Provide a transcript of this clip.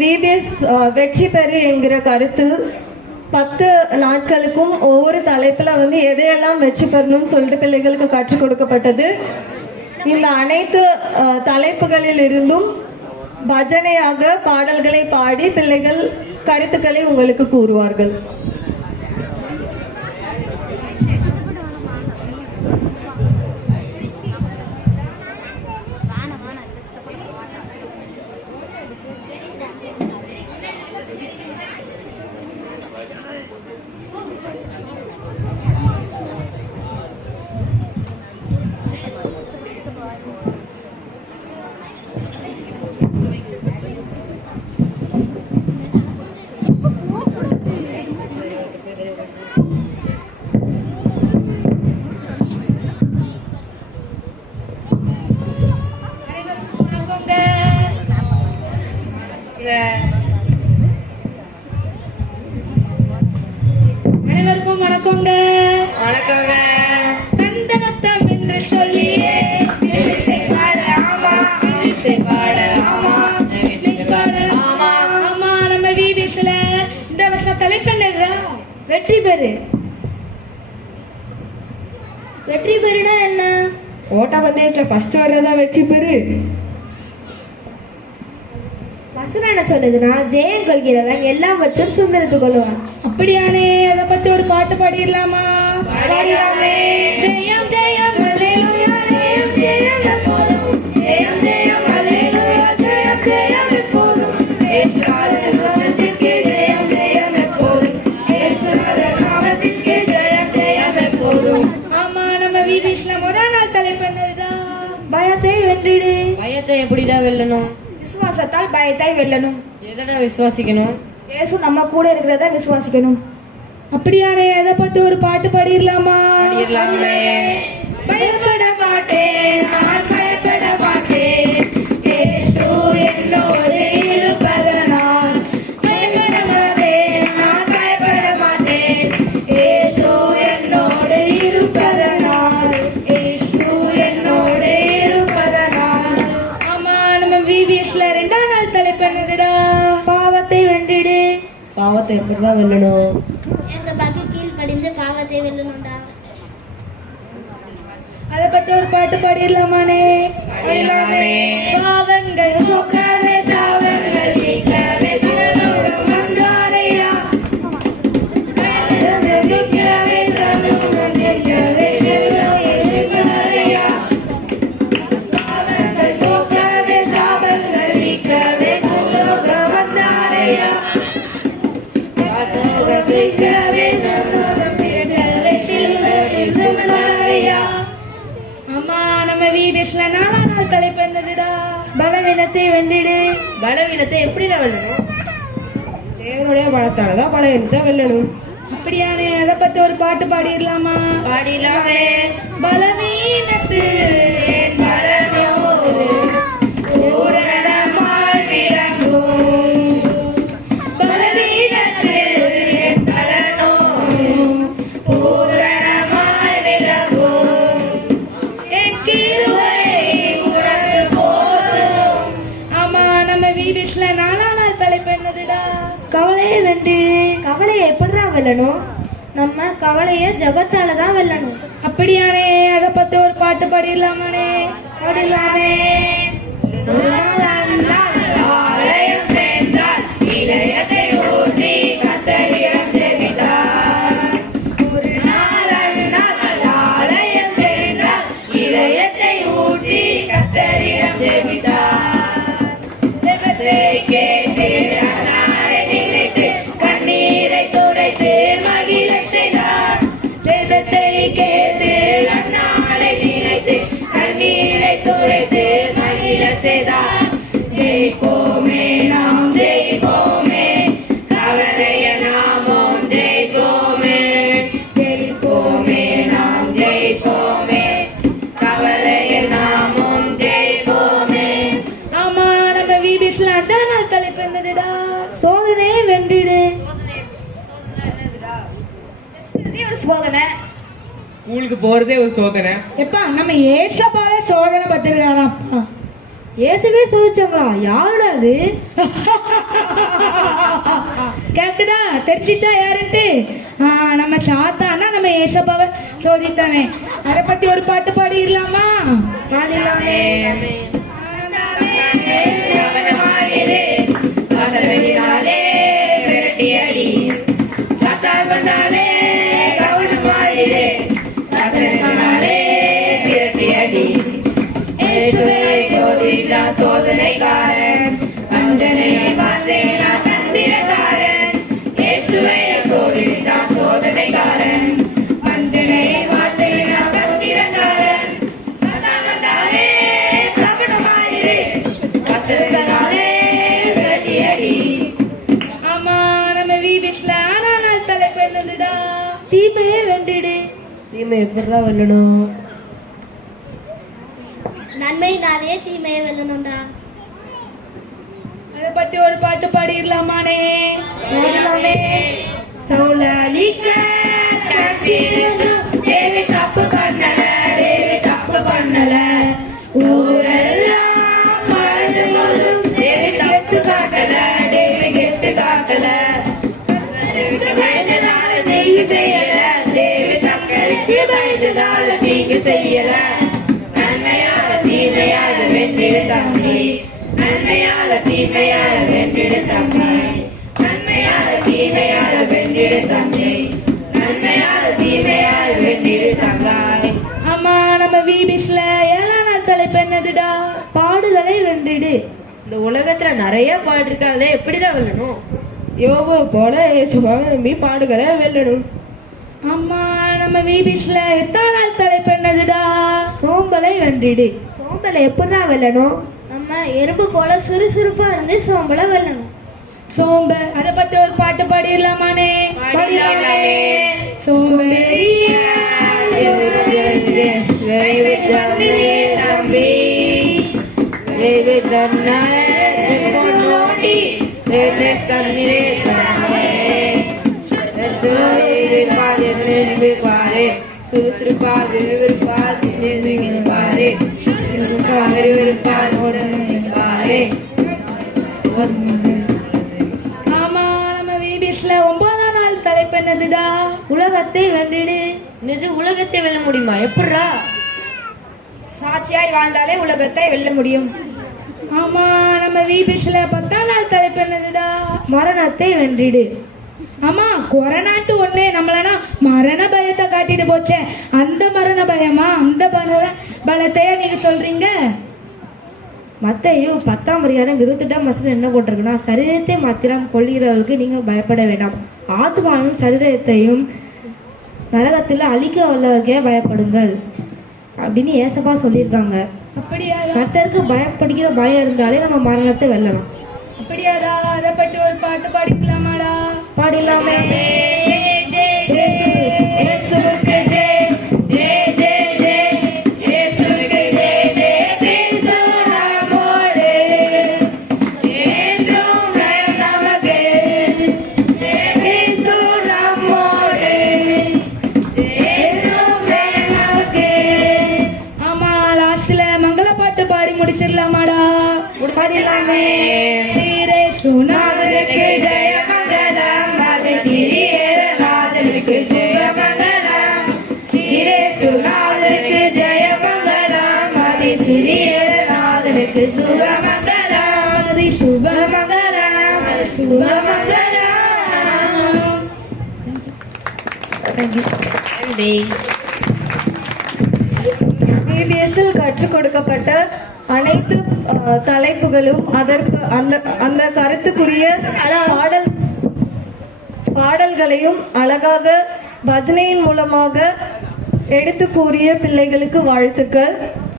VBS வெற்றி பெறு என்கிற கருத்து 10 நாட்களுக்கும் ஒவ்வொரு தலைப்புல எதையெல்லாம் வெற்றி பெறணும்னு சொல்லிட்டு பிள்ளைகளுக்கு கற்றுக் கொடுக்கப்பட்டது. இந்த அனைத்து தலைப்புகளில் இருந்தும் பஜனையாக பாடல்களை பாடி பிள்ளைகள் கருத்துக்களை உங்களுக்கு கூறுவார்கள். அனைவருக்கும் வணக்கங்க. வணக்கங்க. தந்தனத்தம் என்று சொல்லியே ஆமா நம்ம VBSல இந்த வருஷம் தலைப்பு என்னடா? வெற்றி பெறு. வெற்றி பெறுனா என்ன? ஓட்ட பந்தயத்துல ஃபர்ஸ்ட் வர்றதா வெற்றி பெறு. வசனம் என்ன சொல்லுதுன்னா, ஜெயம் கொள்கிறவன் எல்லாவற்றும் சுதந்திரத்துக் கொள்வான். அப்படியானே, அதை பத்தி ஒரு பாட்டு பாடிடலாமா? பாடிடலாமே. ஜெயம் ஜெயம் அல்லேலூயா, ஜெயம் ஜெயம் எப்போதும், ஜெயம் ஜெயம் அல்லேலூயா, ஜெயம் ஜெயம் எப்போதும், இயேசுநாதர் நாமத்திற்கே ஜெயம் ஜெயம் எப்போதும், இயேசுநாதர் நாமத்திற்கே ஜெயம் ஜெயம் எப்போதும். ஆமா, நம்ம VBSல முதல் நாள் தலைப்பு என்னதுடா? பயத்தை வென்றிடு. பயத்தை எப்படிடா வெல்லணும்? விசுவாசத்தால் பயத்தை வெல்லணும். எதடா விசுவாசிக்கணும்? இயேசு நம்ம கூட இருக்கிறத விசுவாசிக்கணும். அப்படியானே, அதை பத்தி ஒரு பாட்டு பாடிடலாமா? பயப்பட மாட்டேன், நான் பயப்பட மாட்டேன், இயேசு என்னோடு இருப்பதனால். பயப்பட மாட்டேன், நான் பயப்பட மாட்டேன், இயேசு என்னோடு இருப்பதனால், இயேசு என்னோடு இருப்பதனால். ஆமா, நம்ம VBSல 2ஆம் நாள் தலைப்பு என்னதுடா? பாவத்தை வென்றிடு. பாவத்தை எப்படிதான் வெல்லணும்? ஏசப்பாக்கு கீழ்ப்படிந்து பாவத்தை வெல்லணும்டா. அதை பத்தி ஒரு பாட்டு பாடிடலாமானே? பாவங்கள் போக்கவே தாவங்கள் நீக்கவே பரலோகம் வந்தாரையா, நீக்கவே பரலோகம் நீக்கவே செல்வம் இயேசுவையா. பாவங்கள் போக்கவே தாவங்கள் நீக்கவே பரலோகம் வந்தாரையா, பரலோகம் நீக்கவே பரலோகம் நீக்கவே செல்வம் இயேசுவையா. அம்மா, நம்ம VBSல 4ஆம் நாள் தலைப்பு என்னதுடா? பலவீனத்தை வென்றிடு. பலவீனத்தை எப்படிடா வெல்லணும்? தேவனுடைய பலத்தாலதான் பலவீனத்தை வெல்லணும். அப்படியானே, அதை பத்தி ஒரு பாட்டு பாடிடலாமா? பாடிடலாமே. பலவீனத்து என் பலனோடு பூரணமாய் விளங்கும், பலவீனத்து என் பலனோடு பூரணமாய் விளங்கும், என் கிருபை உனக்கு போதும். ஆமா, நம்ம VBSல 4ஆம் நாள் தலைப்பு என்னதுடா? கவலையை வென்றிடு. கவலையை எப்படிதான் வெல்லணும்? நம்ம கவலையை ஜபத்தால தான் வெல்லணும். அப்படியானே, அதை பத்தி ஒரு பாட்டு பாடிடலாமானே? பாடிடலாமே. ஆலயம் சென்றார், இதயத்தை ஊற்றி கர்த்தரிடம் ஜெபித்தார். ஒரு நாள் அந்நாள் ஆலயம் சென்றார், இதயத்தை ஊற்றி கர்த்தரிடம் ஜெபித்தார். ஜெபத்தை கேட்டு அந்நாளை நினைத்து கண்ணீரை துடைத்து மகிழ செய்தார். ஜெபத்தை கேட்டு அந்நாளை நினைத்து கண்ணீரை துடைத்து மகிழ செய்தார். ஜெயிப்போமே, நாம் ஜெயிப்போமே, கவலைய நாமும் ஜெயிப்போமே, ஜெயிப்போமே, நாம் ஜெயிப்போமே, கவலைய நாமும் ஜெயிப்போமே. ஆமா, நம்ம VBSல 5ஆம் நாள் தலைப்பு என்னதுடா? சோதனையை வென்றிடு. ஒரு சோதனை. ஸ்கூலுக்கு போறதே ஒரு சோதனை. எப்பா, நம்ம ஏசப்பாவே சோதனை பத்திருக்காராப்பா. இயேசுவே சோதிச்சாங்களா? யாருடா அது? கேக்குதா? தெரிஞ்சிட்டா யாருன்ட்டு? நம்ம சாத்தானா நம்ம ஏசப்பாவை சோதித்தவன். அதை பத்தி ஒரு பாட்டு பாடிடலாமா? பாடிடலாமே. சோதனைக்காரன் வஞ்சனையை பார்த்தேனா தந்திரக்காரன். இயேசுவை சோதித்தான் சோதனைக்காரன் வஞ்சனையை பார்த்தேனா தந்திரக்காரன். சதான் வந்தாலே கவனமாயிரு, வசனத்தாலே விரட்டியடி. ஆமா, நம்ம வீட்டுல ஆனால் தலைப்பு என்னதுடா? தீமையே வென்றிடு. தீமை எப்படிதான் வெல்லணும்? நன்மையினாலே தீமையை வெல்லணும்டா. அதை பத்தி ஒரு பாட்டு பாடிடலாமானே? சௌலாலிக்க தேவி தப்பு பண்ணல, தேவி தப்பு பண்ணல, ஊரெல்லாம் மறந்து போதும் தேவி தப்பு காட்டல, தேவி கெட்டு காட்டல. பயந்ததால தீங்கு செய்யல, தேவி தக்கருக்கு பயந்ததால தீங்கு செய்யல. நன்மையால தீமையால வென்றிடு தம்பி, நன்மையால தீமையால வென்றிடு தம்பி, நன்மையால தீமையால வென்றிடு தம்பி, நன்மையால தீமையால வென்றிடு தங்காய். ஆமா, நம்ம வீபிஸ்ல 7ஆம் நாள் தலைப்பு என்னதுடா? பாடுதலை வென்றிடு. இந்த உலகத்துல நிறைய பாடு இருக்காங்களே, எப்படிதான் வெல்லணும்? யோபு போல இயேசுவாவை நம்பி பாடுகளை வெல்லணும். அம்மா, நம்ம வீபிஸ்ல 8ஆம் நாள் தலைப்பு என்னதுடா? சோம்பலை வென்றிடு. சோம்பலை எப்படிடா வெல்லணும்? நம்ம எறும்பு போல சுறுசுறுப்பா இருந்து சோம்பலை வெல்லணும். சோம்ப, அதை பத்தி ஒரு பாட்டு பாடிடலாமானே? சோம்பேறியா தம்பி, சுறுசுறுப்பா விறுவிறுப்பா பாரு, விறுவிறுப்பா பாரு. ஆமா, நம்ம வீபிஸ்ல 9ஆம் நாள் தலைப்பு என்னதுடா? உலகத்தை வென்றிடு. இது உலகத்தை வெல்ல முடியுமா? எப்படிடா? சாட்சியாய் வாழ்ந்தாலே உலகத்தை வெல்ல முடியும். ஆமா, நம்ம வீபிஸ்ல 10ஆம் நாள் தலைப்பு என்னதுடா? மரணத்தை வென்றிடு. ஆமா, கொரோனாட்டு ஒண்ணு நம்மளனா மரண பயத்தை காட்டிட்டு போச்சே, அந்த மரண பயமா? அந்த பலத்தையா நீங்க சொல்றீங்க? மத்தேயு 10ஆம் அதிகாரம் 28ஆம் வசனம் என்ன போட்டிருக்குன்னா, சரீரத்தை மாத்திரம் கொள்கிறவர்களுக்கு நீங்க பயப்பட வேண்டாம், ஆத்மாவையும் சரீரத்தையும் நரகத்தில் அழிக்க வல்லவர்களே பயப்படுங்கள் அப்படின்னு ஏசப்பா சொல்லியிருக்காங்க. அப்படியா? கர்த்தருக்கு பயப்படுகிற பயம் இருந்தாலே நம்ம மரணத்தை வெல்லலாம். அப்படியாடா? அதை பற்றி ஒரு பாட்டு பாடிக்கலாமாடா? பாடிடலாமே. ஆமா, லாஸ்ட்ல மங்கள பாட்டு பாடி முடிச்சிடலாமாடா? பாடிடலாமே. சுனாதனுக்கு ஜெய மங்களம், அது சிறியேரநாதனுக்கு சுகமங்கலம். சுனாதனுக்கு ஜெய மங்களம், அது சிறியேரநாதனுக்கு சுகமங்கலம். அது சுபமங்கலம், அது சுபமங்கலம். EBSல் கற்றுக் கொடுக்கப்பட்ட அனைத்து தலைப்புகளும் அதற்கு அந்த கருத்துக்குரிய பாடல்களையும் அழகாக பஜனையின் மூலமாக எடுத்து கூறிய பிள்ளைகளுக்கு வாழ்த்துக்கள்.